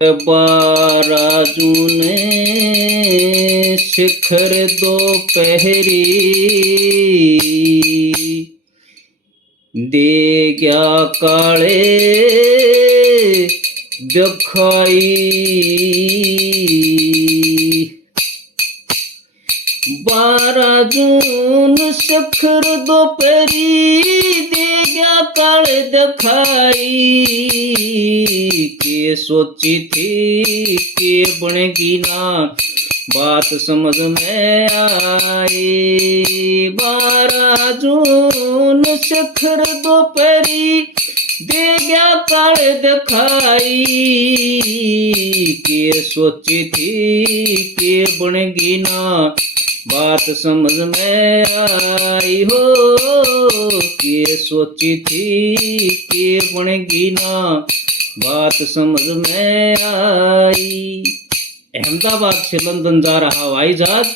बाराजू ने शिखर दोपहरी दे गया काले दिखाई। बाराजून शिखर दोपहरी दे गया काले दिखाई। के सोची थी के बनेगी ना बात समझ में आई। बाराजून शिखर दोपहरी दे गया काले दिखाई। के सोची थी के बनेगी ना बात समझ में आई हो। के सोची थी के बनेगी ना बात समझ में आई। अहमदाबाद से लंदन जा रहा हवाई जहाज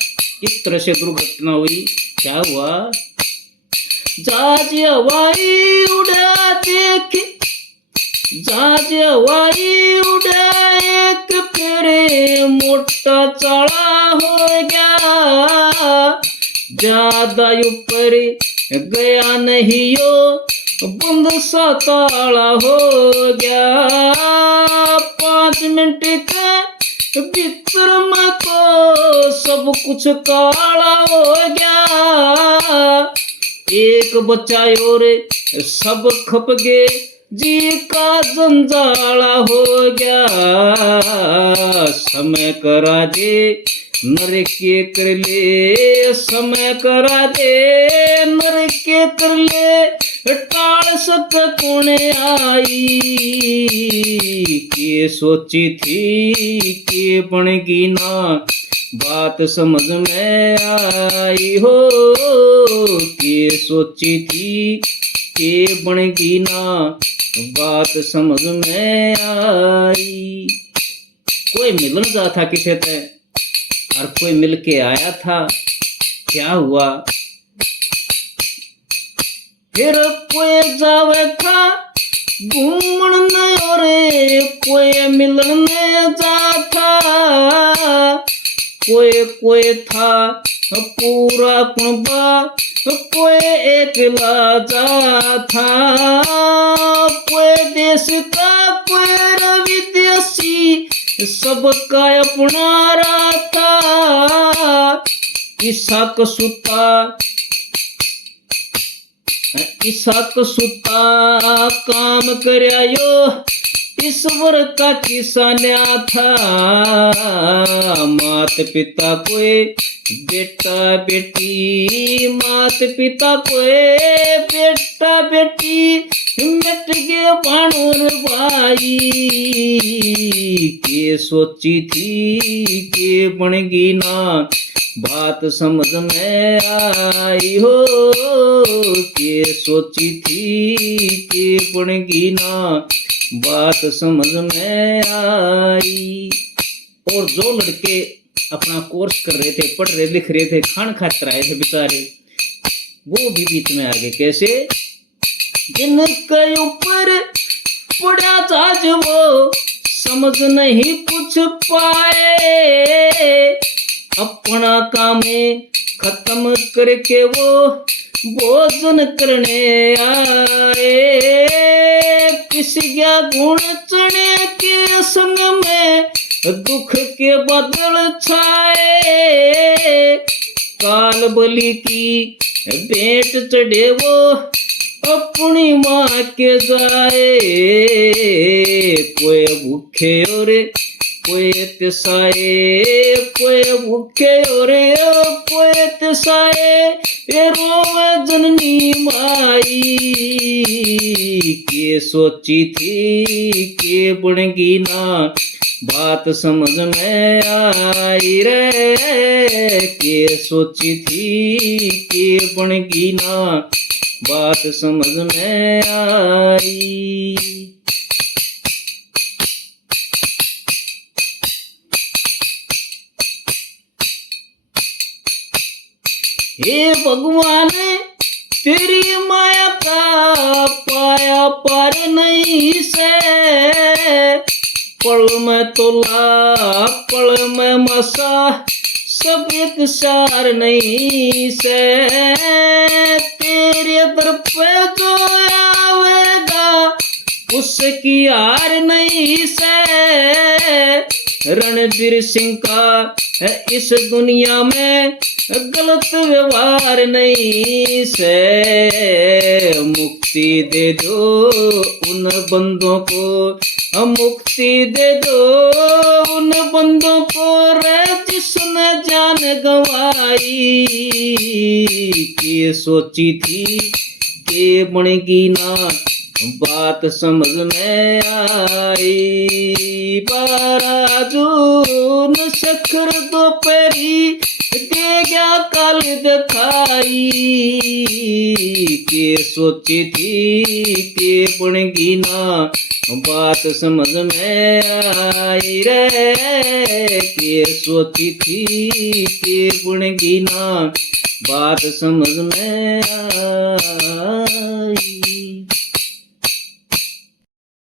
इस तरह से दुर्घटना हुई। क्या हुआ? जहाज हवाई उड़ा देख, जहाज हवाई उड़ा एक फेरे मोटा चाला हो गया। ज्यादा ऊपर गया नहीं यो बंद सा ताला हो गया। 5 मिनट के भीतर में तो सब कुछ काला हो गया। एक बच्चा और सब खप गए जी का जंजाला हो गया। समय करा दे नर के कर ले, समय करा दे नर के कर ले, टाल सक कौन आई। के सोची थी के बनेगी ना बात समझ में आई हो। के सोची थी के बनेगी ना बात समझ में आई। कोई मिलन जा था किसे थे और कोई मिल के आया था। क्या हुआ? फिर कोई जावे था घूमन और कोई मिलन जा था। कोई था पूरा कुंबा, कोई एकला जा था। कोई देश का कोई विदेशी सबका अपना रहा था। इसाक सुता काम करायो ईश्वर का किसान्या था। मात पिता कोई बेटा बेटी, मात पिता कोई बेटा बेटी मिट गए बाणुर भाई। के सोची थी के बनेगी ना बात समझ में आई हो। के सोची थी के बनेगी ना बात समझ में आई। और जो लड़के अपना कोर्स कर रहे थे, पढ़ रहे लिख रहे थे, खान खातर आए थे बेचारे, वो भी बीच में आ गए। कैसे? जिनके ऊपर पड़ा जहाज वो समझ नहीं कुछ पाए। अपना काम खत्म करके वो भोजन करने आए। किस गया गुण चने के संग में दुख के बादल छाए। काल बलि की भेंट चढ़े वो अपनी माँ के जाए। कोई भूखे और कोई तिसाए, कोई भूखे और कोई तिसाए। ये रोवे जननी माई। के सोची थी के बनेगी ना बात समझ में आई रे। के सोची थी के बनेगी ना बात समझ में आई। हे भगवान तेरी माया का पाया पर नहीं से। पल में तोला पल में मसा सब एक सार नहीं से तेरे दर पे जो आवेगा उसकी हार नहीं से रणबीर सिंह का है इस दुनिया में गलत व्यवहार नहीं से मुक्ति दे दो उन बंदों को मुक्ति दे दो उन बंदों को रे जिसने जान गंवाई के सोची थी के बनेगी ना बात समझ में आई बाराजून सखर दोपहरी दे गया कल दिखाई के सोची थी के बनेगी ना बात समझ में आई रे के सोची थी के बनेगी ना बात समझ में आई।